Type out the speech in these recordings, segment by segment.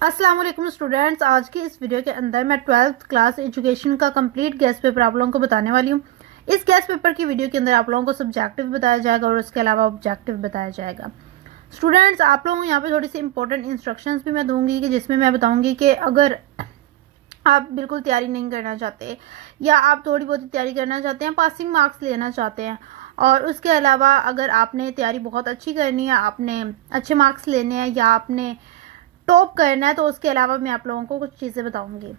अस्सलाम वालेकुम स्टूडेंट्स, आज की इस वीडियो के अंदर मैं 12th क्लास एजुकेशन का कंप्लीट गेस्ट पेपर आप लोगों को बताने वाली हूँ। इस गेस्ट पेपर की वीडियो के अंदर आप लोगों को सब्जेक्टिव बताया जाएगा और उसके अलावा ऑब्जेक्टिव बताया जाएगा। स्टूडेंट्स, आप लोगों को यहाँ पे थोड़ी सी इंपॉर्टेंट इंस्ट्रक्शंस भी मैं दूंगी कि जिसमें मैं बताऊंगी कि अगर आप बिल्कुल तैयारी नहीं करना चाहते या आप थोड़ी बहुत तैयारी करना चाहते हैं, पासिंग मार्क्स लेना चाहते हैं, और उसके अलावा अगर आपने तैयारी बहुत अच्छी करनी है, आपने अच्छे मार्क्स लेने हैं या आपने टॉप करना है, तो उसके अलावा मैं आप लोगों को कुछ चीज़ें बताऊंगी।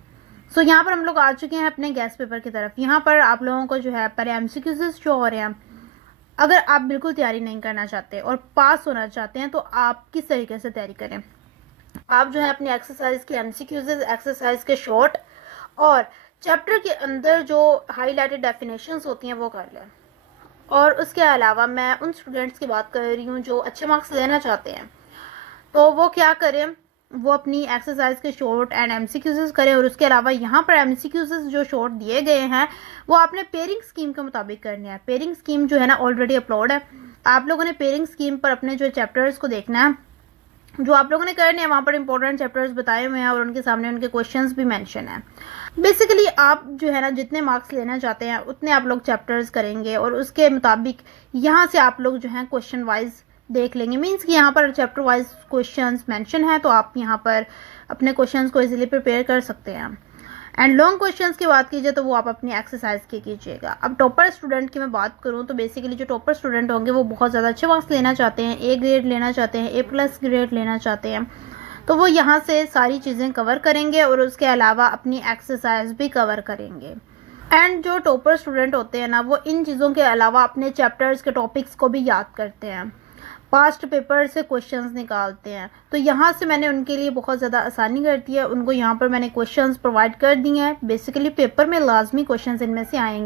सो यहाँ पर हम लोग आ चुके हैं अपने गेस्ट पेपर की तरफ। यहाँ पर आप लोगों को जो है पहले एमसीक्यूज शो हो रहे हैं। अगर आप बिल्कुल तैयारी नहीं करना चाहते और पास होना चाहते हैं तो आप किस तरीके से तैयारी करें। आप जो है अपनी एक्सरसाइज के एमसीक्यूज, एक्सरसाइज के शॉर्ट और चैप्टर के अंदर जो हाईलाइटेड डेफिनेशंस होती हैं वो कर लें। और उसके अलावा मैं उन स्टूडेंट्स की बात कर रही हूँ जो अच्छे मार्क्स लेना चाहते हैं, तो वो क्या करें, वो अपनी एक्सरसाइज के शॉर्ट एंड एमसीक्यूज करें। और उसके अलावा यहाँ पर एमसीक्यूज जो शॉर्ट दिए गए हैं वो आपने पेयरिंग स्कीम के मुताबिक करने हैं। पेयरिंग स्कीम जो है ना ऑलरेडी अपलोड है। आप लोगों ने पेयरिंग स्कीम पर अपने जो चैप्टर्स को देखना है, जो आप लोगों ने करने हैं, वहाँ पर इंपॉर्टेंट चैप्टर्स बताए हुए हैं और उनके सामने उनके क्वेश्चंस भी मेंशन है। बेसिकली आप जो है ना जितने मार्क्स लेना चाहते हैं उतने आप लोग चैप्टर्स करेंगे और उसके मुताबिक यहाँ से आप लोग जो है क्वेश्चन वाइज देख लेंगे। मीन्स कि यहाँ पर चैप्टर वाइज क्वेश्चंस मेंशन है, तो आप यहाँ पर अपने क्वेश्चंस को इजीली प्रिपेयर कर सकते हैं। एंड लॉन्ग क्वेश्चंस की बात कीजिए तो वो आप अपनी एक्सरसाइज की कीजिएगा। अब टॉपर स्टूडेंट की मैं बात करूँ तो बेसिकली जो टॉपर स्टूडेंट होंगे वो बहुत ज़्यादा अच्छे मार्क्स लेना चाहते हैं, ए ग्रेड लेना चाहते हैं, ए+ ग्रेड लेना चाहते हैं, तो वो यहाँ से सारी चीज़ें कवर करेंगे और उसके अलावा अपनी एक्सरसाइज भी कवर करेंगे। एंड जो टॉपर स्टूडेंट होते हैं ना, वो इन चीज़ों के अलावा अपने चैप्टर्स के टॉपिक्स को भी याद करते हैं, पास्ट पेपर से क्वेश्चंस निकालते हैं। तो यहाँ से मैंने उनके लिए बहुत ज़्यादा आसानी कर दी है। उनको यहाँ पर मैंने क्वेश्चंस प्रोवाइड कर दिए हैं। बेसिकली पेपर में लाजमी क्वेश्चंस इनमें से आएंगे।